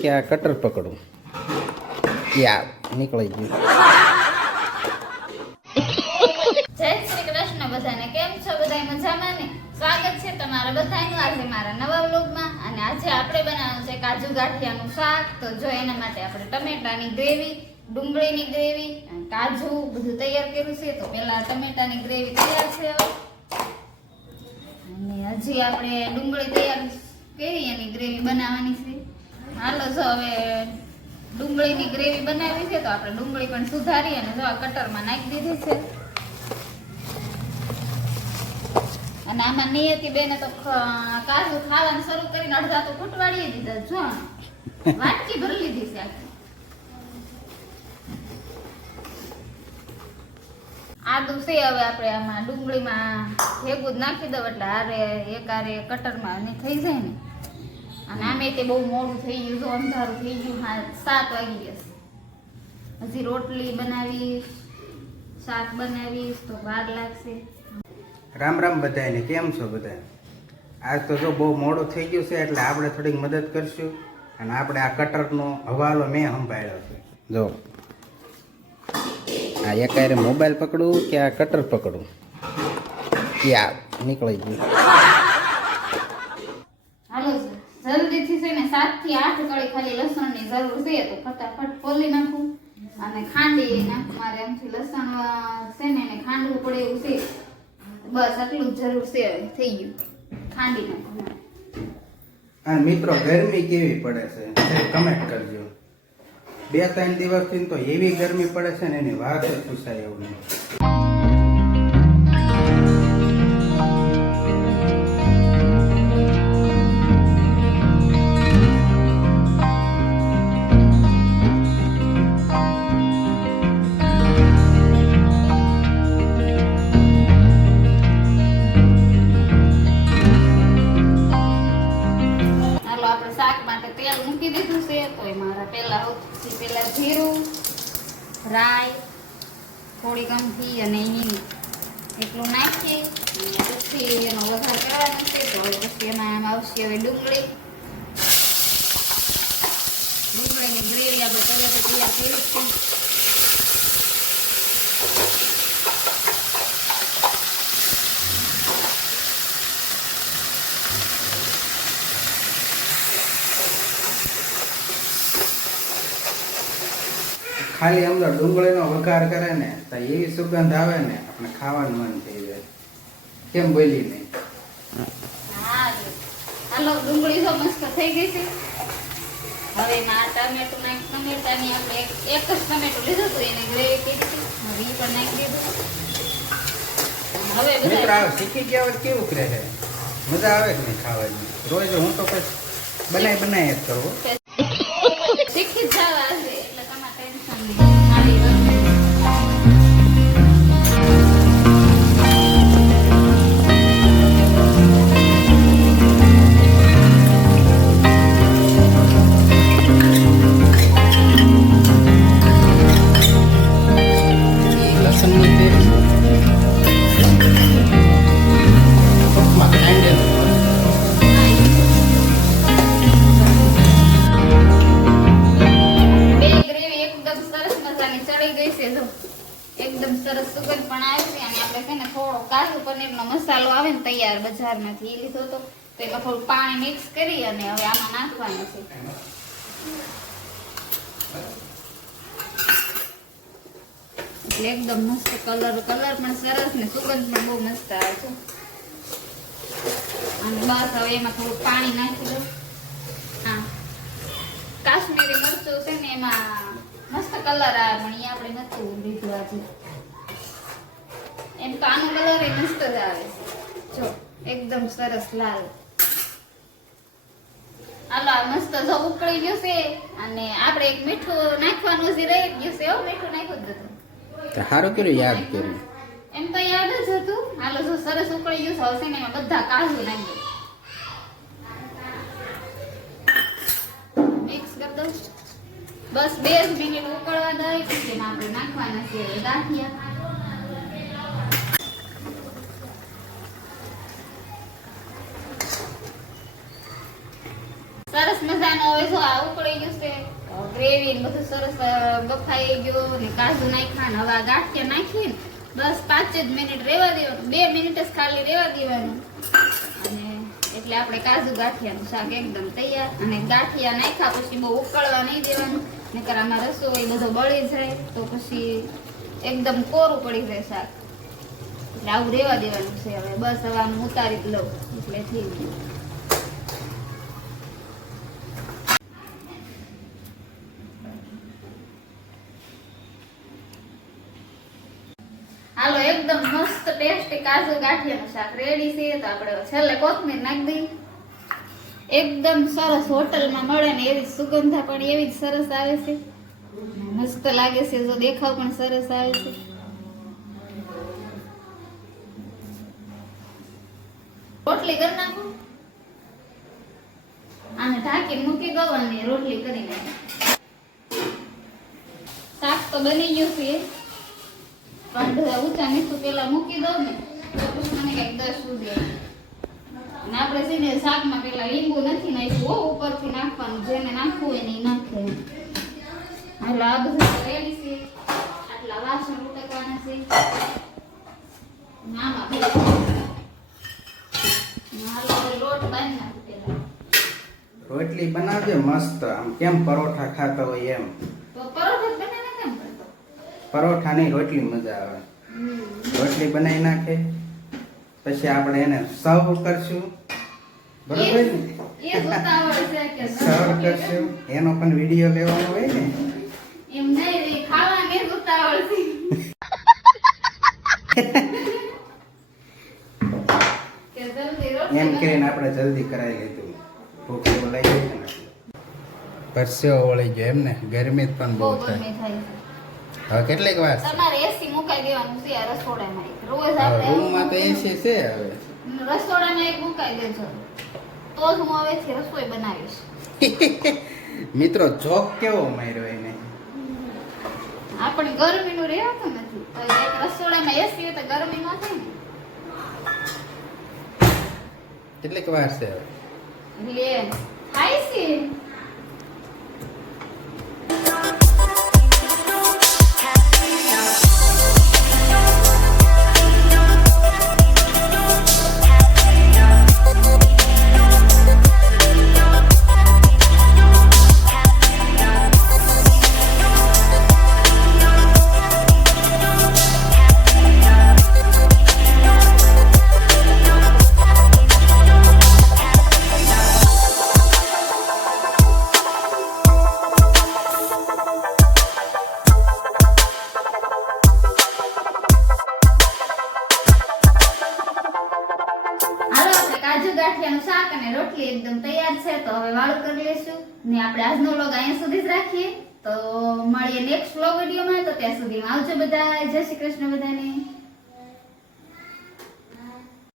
કે આ કટર પકડું. યા નીકળી ગયું. ટમેટાની ગ્રેવી, ડુંગળીની ગ્રેવી કાજુ બધું તૈયાર કર્યું છે. તો પહેલા ટમેટાની ગ્રેવી તૈયાર છે અને હજી આપણે ડુંગળી તૈયાર કરી, એની ગ્રેવી બનાવવાની છે. હાલો, જો હવે ડુંગળીની ગ્રેવી બનાવી છે, તો આપણે ડુંગળી પણ સુધારી અને જો આ કટરમાં નાખી દીધી છે. અને આમાં નિયતિ બેને તો કાજુ ખાવાનું શરૂ કરીને અડધા તો કૂટવાડી દીધા, જો. વાટકી ભરી લીધી છે. આદુ છે હવે આપણે આમાં ડુંગળીમાં ભેગું જ નાખી દઉં, એટલે હારે એક હારે કટરમાં થઈ જાય ને. અને આમે તે બહુ મોડું થઈ ગયું તો અંધારું થઈ ગયું, હા, સાત વાગી જશે હજી રોટલી બનાવીશ, શાક બનાવીશ, તો વાર લાગશે. રામ રામ બધાને કેમ છો બધા આજ તો જો બહુ મોડું થઈ ગયું છે, એટલે આપણે થોડીક મદદ કરશું. અને આપણે આ કટરનો હવાલો મેં સંભાળ્યો છે. જો, આ એકારે મોબાઈલ પકડું, કે આ કટર પકડું? યા નીકળી ગયું હાલો જલ્દીથી છે ને સાતથી આઠ કળી ખાલી લસણની જરૂર છે તો ફટાફટ ફોલી નાખું. અને ખાંડી નાખું મારે એમથી લસણ છે ને એને ખાંડવું પડે એવું છે. બસ આટલું જરૂર છે થઈ ગયું. ખાંડી નાખું. અને મિત્રો, ગરમી કેવી પડે છે? કમેન્ટ કરજો. બે ત્રણ દિવસથી તો એવી ગરમી પડે છે ને એની વાત પૂછાય એવું નહીં શાક માટે તેલ મૂકી દીધું છે, તો મારા પહેલા સૌથી પહેલા જીરું, રાઈ, થોડી ગમથી અને હિંગ એટલું નાખી, અને પછી એનો વઘાર કરવાનો છે, તો પછી એમાં આવશે હવે ડુંગળી. ડુંગળીની ગ્રેવી આપણે તો તૈયાર કરી છે. ખાલી અમને ડુંગળી ડુંગળીનો વઘાર કરે ને તો એવી સુગંધ આવે ને આપણે ખાવાનું મન થઈ જાય. કેમ બોલી નહીં? હાલો ડુંગળી તો મસ્ત થઈ ગઈ છે. હવે એમાં આ નાખ ટમેટાની આપણે એક જ ટમેટું લીધું હતું એને ગ્રેવી હતી. હવે ઈ પણ નાખી દીધું. હવે બધા શીખી ગયા હોય કેવું છે? મજા આવે કે નહીં ખાવાની? રોજ હું તો પછી બનાવી બનાવી જ કરવું ચડી ગઈ છે જો. એકદમ સરસ સુગંધ પણ આવે છે અને આપણે છે ને થોડો કાજુ પનીરનો મસાલો આવે ને તૈયાર બજારમાંથી એ લીધો તો એમાં થોડું પાણી મિક્સ કરી અને હવે આમાં નાખવાનું છે. એકદમ મસ્ત કલર કલર પણ સરસ ને સુગંધ પણ બહુ મસ્ત આવે છે. અને બસ હવે એમાં થોડું પાણી નાખી દો હા. કાશ્મીરી મરચું છે ને એમાં મસ્ત કલર આવે પણ એ આપણે નથી લીધું આજે. એમ તો આનો કલર એ મસ્ત જ આવે જો એકદમ સરસ લાલ. આલો આ મસ્ત જો ઉકળી ગયું છે અને આપણે એક મીઠું નાખવાનું જે રહી ગયું છે એવું મીઠું નાખ્યું જ હતું. સારું કર્યું યાદ કર્યું. એમ તો યાદ જ હતું. હાલો જો સરસ ઉકળી ગયું છે હવે બધા કાજુ નાખી બસ બે મિનિટ ઉકળવા દઈ પછી એમાં આપણે નાખવાના છે ગાંઠિયા સરસ મજાનો હવે જો આ ઉકળી ગયું છે. ગ્રેવી બધું સરસ બફાઈ ગયું ને કાજુ નાખ્યા ને હવે ગાંઠિયા નાખીને બસ પાંચ જ મિનિટ રહેવા દેવાનું. બે મિનિટ જ ખાલી રહેવા દેવાનું. એટલે આપણે કાજુ ગાંઠિયાનું શાક એકદમ તૈયાર. અને ગાંઠિયા નાખ્યા પછી બહુ ઉકળવા નહીં દેવાનું નકર આમાં રસોઈ બધો બળી જાય, તો પછી એકદમ કોરું પડી જાય શાક. એટલે આવું રહેવા દેવાનું છે હવે. બસ હવે આમ ઉતારી જ લઉં. એટલે થઈ ગયું હાલો એકદમ મસ્ત ટેસ્ટી કાજુ ગાંઠિયાનું શાક રેડી છે તો આપણે છેલ્લે કોથમીર નાખી દઈએ. એકદમ સરસ હોટલમાં મળે ને એવી સુગંધા પણ એવી જ સરસ આવે છે. મસ્ત લાગે છે, જો દેખાવ પણ સરસ આવે છે. રોટલી કરી નાખું. આને ઢાંકી મૂકી દો અને રોટલી કરી નાખું. શાક તો બની ગયું છે. પણ ઊંચા મીઠું પેલા મૂકી દઉં ને તો મને કંઈક દસ સુધી અને આપણે છે શાકમાં પેલા લીંબુ નથી નાખ્યું હો ઉપરથી નાખવાનું જેને નાખવું હોય ને નાખે હાલો આ બધું રેડી છે. આટલા વાસણ ઉટકવાના છે. રોટલી બનાવજે મસ્ત. આમ કેમ પરોઠા ખાતા હોય એમ. તો પરોઠા જ બનાવીને કેમ કરતો પરોઠાની રોટલી મજા આવે. રોટલી બનાવી નાખે પછી આપણે એને સર્વ કરશું. બરોબર ને? સર્વ કરશું. એનો પણ વીડિયો લેવાનો હોય ને? એમ નહીં ખાવાની કરીને આપણે જલ્દી કરાવી લીધું. ભૂખ લઈ ગઈ પરસેવો વળી ગયો એમ ને? ગરમી પણ બહુ થાય. હવે કેટલીક વાર? તમારે એસી મુકાઈ દેવાનું છે રસોડામાં રોજ આપણે રૂમમાં તો એસી છે હવે. રસોડામાં એક મુકાઈ દેજો. તો જ હું હવેથી રસોઈ બનાવીશ. મિત્રો જોક કેવો માર્યો એને? આપણે ગરમીનું રહેવાતું નથી. તો એક રસોડામાં એસી હોય તો ગરમી ન થાય ને. કેટલીક વાર છે હવે? લે થાય છે. કાજુ ગાંઠિયાનું શાક અને રોટલી એકદમ તૈયાર છે, તો હવે વાળું કરી લેશું ને આપણે આજનો વ્લોગ અહીંયા સુધી જ રાખીએ. તો મળીએ નેક્સ્ટ વ્લોગ વિડીયોમાં. તો ત્યાં સુધીમાં આવજો બધા. જય શ્રી કૃષ્ણ બધાને.